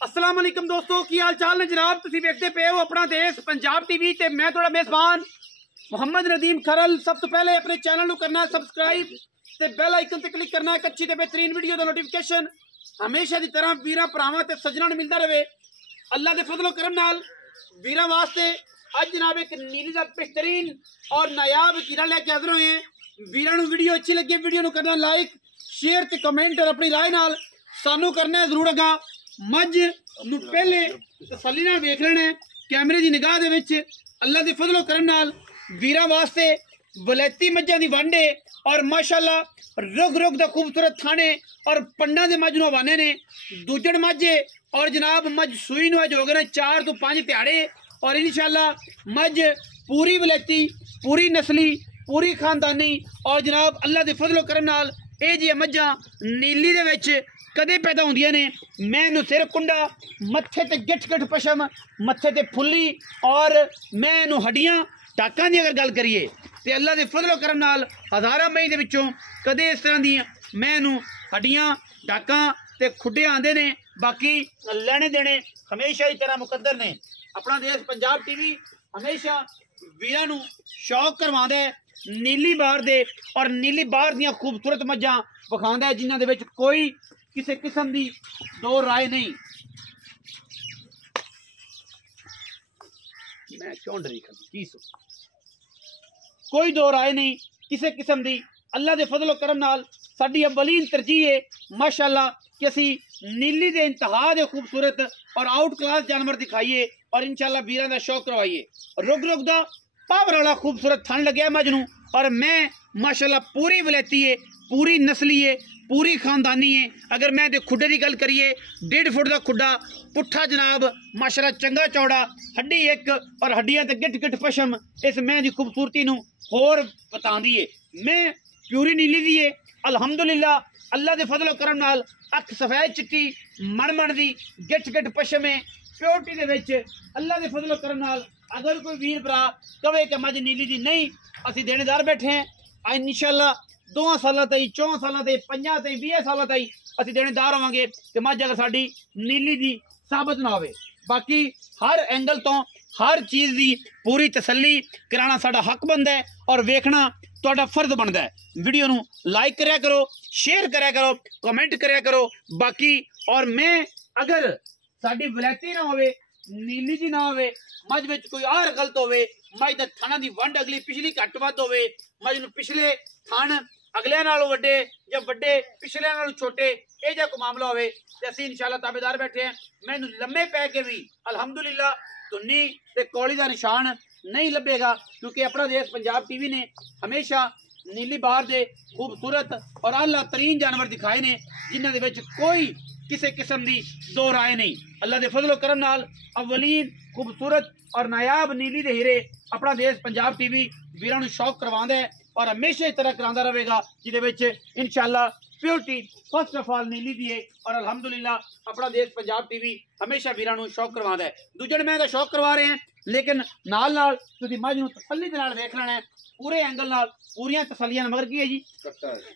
अस्सलाम वालेकुम दोस्तों, की हाल चाल ने जनाब। तुसीं वेखदे पे हो अपना देश पंजाब टीवी ते मैं थोड़ा मेज़बान मोहम्मद नदीम खरल। सब तो पहले अपने चैनल को करना सब्सक्राइब ते बेल आइकन ते क्लिक करना एक अच्छी ते बेहतरीन वीडियो दा नोटिफिकेशन हमेशा की तरह वीरां भरावां ते सज्जनां नूं मिलदा रहे। अल्लाह दे फजलो करम नाल वीरां वास्ते अज जनाब एक नीली दा बेहतरीन और नायाब हीरा लेके हाज़र होए हैं। वीरां नूं वीडियो अच्छी लगी वीडियो नूं करना लाइक शेयर ते कमेंट और अपनी राय नाल सानू करना जरूर अगा। मझ नूं पहले तसल्ली नाल वेख लेना है कैमरे की निगाह दे विच। अल्लाह दे फजलो करम नाल वीरां वास्ते वलैती मझां दी वंड है और माशाअल्लाह रुग रुग दा खूबसूरत थाने और पंडा दे मझ नूं हवाने ने दूजण मझ और जनाब मझ सूई नूं अज हो गए 4 तो 5 ध्याड़े और इंशाअल्लाह मझ पूरी वलैती पूरी नस्ली पूरी खानदानी और जनाब अल्लाह दे फजलो करम नाल ये जी मझां नीली दे विच कदे पैदा होंदियां ने। मैं इनू सिर कुंडा मत्थे ते गिठ गिठ पशम मत्थे ते फुल्ली और मैं इनू हड्डियां टाकां दी अगर गल करिए तो अल्लाह दे फजलो करम नाल हज़ारां मई दे विचों कदे इस तरह दी मैं इनू हड्डियां टाकां ते खुड्डे आंदे ने। बाकी लैने देने हमेशा ही तरह मुकद्दर ने। अपना देश पंजाब टीवी हमेशा वीरां नू शौक करवांदा है नीली बार दे और नीली बार दियां खूबसूरत मझां विखांदा है जिन्हां दे विच कोई किसी किस्म की दो राय नहीं। मैं क्यों डरी खड़ी कोई दो राय नहीं किसी किस्म की। अल्लाह दे फजलो करम नाल साडी अवलीन तरजीह है माशाअल्लाह कि असी नीली दे इंतहा दे खूबसूरत और आउट क्लास जानवर दिखाइए और इंशाअल्लाह वीरां दा शौक करवाइए। रुग रुग दा पावर वाला खूबसूरत थन लग्या मझ नूं और मैं माशाअल्लाह पूरी वलैती है पूरी नस्ली है पूरी खानदानी है। अगर मैं दे खुड्डे की गल करिए 1.5 फुट का खुड्डा पुट्ठा जनाब माशाअल्लाह चंगा चौड़ा हड्डी एक और हड्डियां ते गिठ गिठ पशम इस मैं दी खूबसूरती नूं होर बतांदी है। मैं प्यूरी नीली दी है अल्हम्दुलिल्लाह। अल्लाह दे फजलो करम नाल अख सफेद चिट्टी मण दी गिठ गिठ पशम है प्योरिटी दे विच। अल्लाह दे फजलो करम नाल अगर कोई वीर भरा कवे कि मझ नीली दी नहीं असी देनेदार बैठे हैं इंशाअल्लाह 2 साल तई 4 साल तई 5 तई 20 साल तई असी देनेदार होवांगे कि मझ अगर साडी नीली दी साबित ना होवे। बाकी हर एंगल तो हर चीज़ की पूरी तसल्ली कराना साडा हक बनता है और वेखना तुहाडा फर्ज बनता है। वीडियो नूं लाइक करया करो शेयर करया करो कमेंट करया करो। बाकी और मैं अगर साडी वलैती ना होवे नीली जी ना होवे मझ विच कोई आर गलत होवे मझ दा थाना दी वंड अगली पिछली घट वध होवे मझ नूं पिछले थान अगलियां नालों वड्डे या वड्डे पिछलियां नालों छोटे ये जा कोई मामला होवे ते असीं इंशाअल्लाह ताबेदार बैठे हैं। मैनूं लम्मे पै के भी अल्हम्दुलिल्लाह धुन्नी ते कौड़ी दा निशान नहीं लभेगा क्योंकि अपना देश पंजाब टीवी ने हमेशा नीली बार दे खूबसूरत और आला तरीन जानवर दिखाए ने जिन्हां दे विच कोई किसी किस्म की दो राय नहीं। अल्लाह दे फजलो करम नाल अवलीन खूबसूरत और नायाब नीली दे हीरे अपना देश पंजाब टीवी वीरां नूं शौक करवांदा है और हमेशा इस तरह करांदा रहेगा जिहदे विच इंशाअल्लाह प्योरिटी फर्स्ट ऑफ ऑल नीली दी है और अल्हम्दुलिल्लाह अपना देश पंजाब टीवी हमेशा वीरां नूं शौक करवांदा है। दूजे मैं शौक करवा रहे हैं लेकिन नाल नाल तुसीं मझ नूं तसल्ली दे नाल वेख लेना है पूरे एंगल नाल पूरियां तसल्लियां। मगर की है जी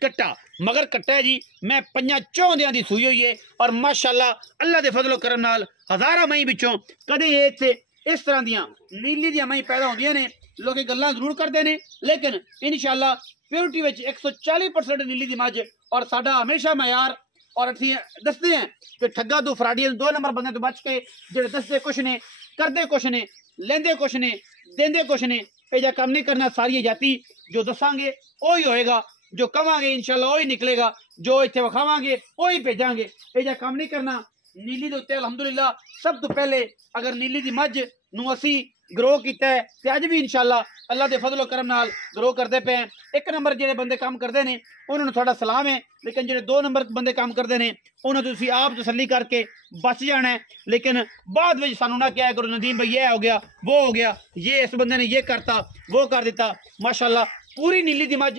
कट्टा मगर कट्टा है जी। मैं 5 चौंदियां दी सूई हुई है और माशाअल्लाह अल्लाह दे फजलो करम नाल हज़ारां मई विचों कदे इत्थे इस तरह दियां नीली दियां मई पैदा होंदियां ने। लोग गल्लां जरूर करते हैं लेकिन इंशाअल्लाह प्योरिटी विच 140% नीली दी मझ और साडा हमेशा मयार और असीं दसदे हैं कि ठग्गा तो फराडियां 2 नंबर बंदे तो बच के जेडे दसदे कुछ ने करते कुछ ने लेंदे कुछ ने देंदे कुछ ने ये काम नहीं करना। सारी जाति जो दसांगे वही होएगा जो कवांगे इंशाअल्लाह वही निकलेगा जो इत्थे विखावांगे वही भेजांगे। ये काम नहीं करना। नीली दे उत्ते अल्हम्दुलिल्लाह सब तो पहले अगर नीली दी मझ नूं असीं ग्रो किया है तो अज भी इंशाअल्लाह अल्लाह दे फजलो करम नाल ग्रो करते पे हैं। 1 नंबर जेडे बंदे काम करते हैं उन्होंने थोड़ा सलाम है लेकिन जेडे 2 नंबर बंदे काम करते हैं उन्होंने तुसीं आप तसल्ली करके बच जाना है। लेकिन बाद में सानू ना क्या करो नदीम भाई ये हो गया वो हो गया ये इस बंदे ने ये करता वो कर दिता। माशाअल्लाह पूरी नीली दी मझ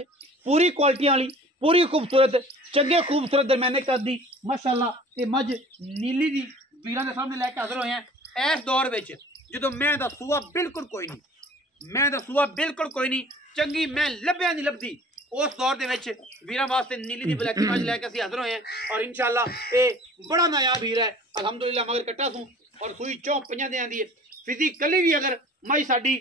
पूरी क्वालिटियां वाली पूरी खूबसूरत चंगे खूबसूरत दरम्याने कद दी माशाअल्लाह ये मझ नीली दी वीरां दे सामने लैके हाजिर होए हैं। इस दौर विच जो मैं दा सूआ बिल्कुल कोई नहीं मैं दा सूआ बिल्कुल कोई नहीं चंगी मैं लभ्या नहीं लभदी उस दौर के वीर वास्ते नीली की ब्लैक मज लैके असीं हाजिर होए हैं और इंशाअल्लाह ये बड़ा नायाब हीरा है अलहमदुलिल्लाह मगर कट्टा सूं और सूई 4-5 दिन दी फिजिकली भी अगर मई साडी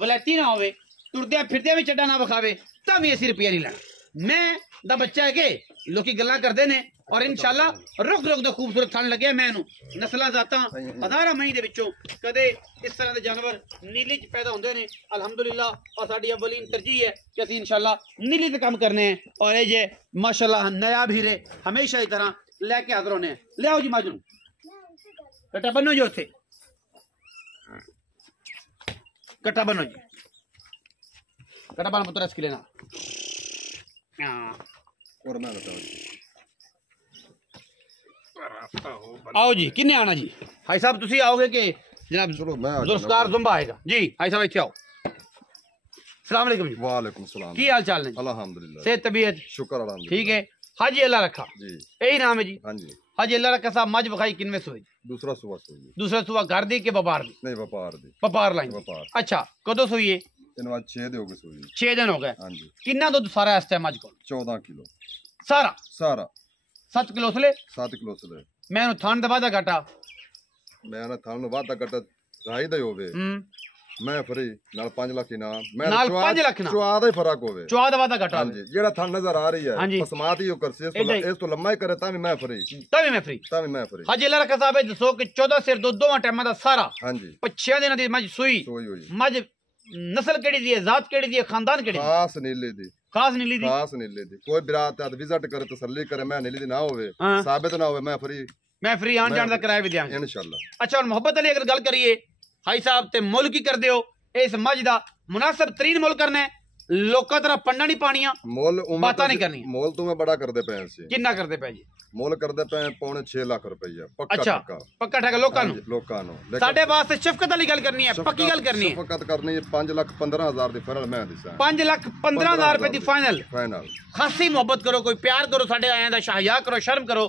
वलैती ना होवे तुरदे फिरदे भी चड्डा ना विखावे तां भी असीं रुपया नहीं लेना। मैं दा बच्चा है कि लोग गल्लां करदे ने और इंशाअल्लाह रुक रुक दा खूबसूरत थन लगे मैं नस्लां जातां हज़ारां मई दे विचों कदे इस तरह के जानवर नीली च पैदा होंदे ने अल्हम्दुलिल्लाह और साडी अव्वलीन तरजीह है कि असीं इंशाअल्लाह नीली ते काम करने हैं और ये जे माशाअल्लाह नया भीरे हमेशा की तरह लैके हाज़र होने हैं। ले आओ जी माजनू कट्टा बनो जो उत्थे कट्टा बनो जी कट्टा बन पुत्र इसके लेना और मैं बताओ आओ जी किन्ने आना जी भाई साहब तुसी आओगे कि जनाब जुल्फकार जुम्बा आएगा जी भाई साहब इत्थे आओ। सलाम अलैकुम जी। वालेकुम सलाम। की हाल चाल ने? अल्हम्दुलिल्लाह सेहत तबीयत शुक्र अल्हम्दुलिल्लाह ठीक है। हाजी अल्लाह रखा जी यही नाम है जी। हां जी हाजी अल्लाह रखा साहब मज बखाई किनवे सोई? दूसरा सुबह सोई। दूसरा सुबह घर दी के व्यापार दी? नहीं व्यापार दी। व्यापार लाई व्यापार। अच्छा कदों सोई है? इनवा 6 दिन हो गए सोई। 6 दिन हो गए। हां जी। कितना दूध सारा इस टाइम मज को? 14 किलो सारा सारा 7 किलो उसले 7 किलो सले मैं थान दे वादा घाटा मैं ना थान वादा घटा राई दे होवे मैं फ्री नाल 5 लाख इनाम मैं नाल 5 लाख ना चुआ दा ही फर्क होवे चुआ दा वादा घाटा हां जी जेड़ा थान नजर आ रही है पसमात ही कर से इस तो लम्मा ही करे ता मैं फ्री तभी मैं फ्री हाजी अल्लाह रखा साहब दसो कि 14 सिर दो दोवां टाइमां दा सारा हां जी 6 दिनां दी मज सूई हुई मज नस्ल केड़ी दी है जात केड़ी दी है खानदान केड़ी खास नीली दी खास नीली दी खास नीली दी कोई बिरात आद विजिट करे तसल्ली करे मैं नीली दी ना होवे साबित ना होवे मैं फ्री आन जान दा किराया भी देंगे इंशाल्लाह। अच्छा और मोहब्बत अली अगर गल करिए भाई साहब ते मुल की कर दियो इस मज दा मुनासिब तरीन मुल करना है लोकां तरह पंडा नहीं पानियां मोल बातां नहीं करनी मोल तो मैं बड़ा करदे पे से कितना करदे पे जी मोल करदे पे 6.5 लाख रुपया पक्का अच्छा पक्का ठेका लोकां नु साडे वास्ते शफकत वाली गल करनी है पक्की गल करनी है शफकत करनी है 5,15,000 दी फाइनल मैं दिसा 5,15,000 रुपए दी फाइनल खासी मोहब्बत करो कोई प्यार करो साडे आयां दा शाहया करो शर्म करो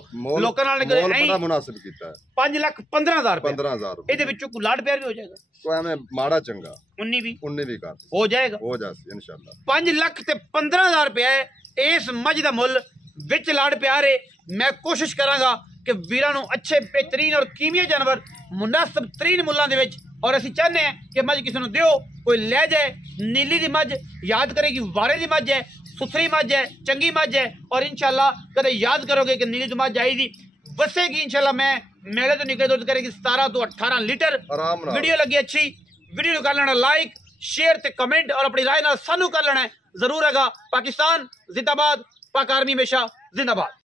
लोकां नाल मोल बड़ा मुनासिब कीता है 5,15,000 15,000 ਇਹਦੇ ਵਿੱਚੋਂ ਕੋਈ ਲਾੜ ਪਿਆਰ ਵੀ ਹੋ ਜਾਏਗਾ ਕੋਈ ਐਵੇਂ ਮਾੜਾ ਚੰਗਾ 19 ਵੀ ਕਰ ਹੋ ਜਾਏਗਾ ਹੋ ਜਾਸੀ ਇਨਸ਼ਾਅੱਲਾ 5 ਲੱਖ ਤੇ 15,000 ਰੁਪਏ ਇਸ ਮੱਝ ਦਾ ਮੁੱਲ ਵਿੱਚ ਲਾੜ ਪਿਆਰ ਹੈ मैं कोशिश करांगा कि वीरां नूं अच्छे बेहतरीन और कीमती जानवर मुनासिब तरीन मुल्लां दे विच और असीं चाहते हैं कि मझ किसी नूं दिओ कोई लै जाए नीली दी मझ याद करेगी वारे दी मझ है सुथरी मझ है चंगी मझ है और इंशाअल्लाह कदे याद करोगे कि नीली दी मझ आई दी वसेगी इंशाअल्लाह मैं मेले तो निकले दूध करेगी 17 तो 18 लीटर वीडियो लगी अच्छी वीडियो कर लेना लाइक शेयर ते कमेंट और अपनी राय नाल सानू कर लेना जरूर हैगा। पाकिस्तान जिंदाबाद पाक आर्मी हमेशा जिंदाबाद।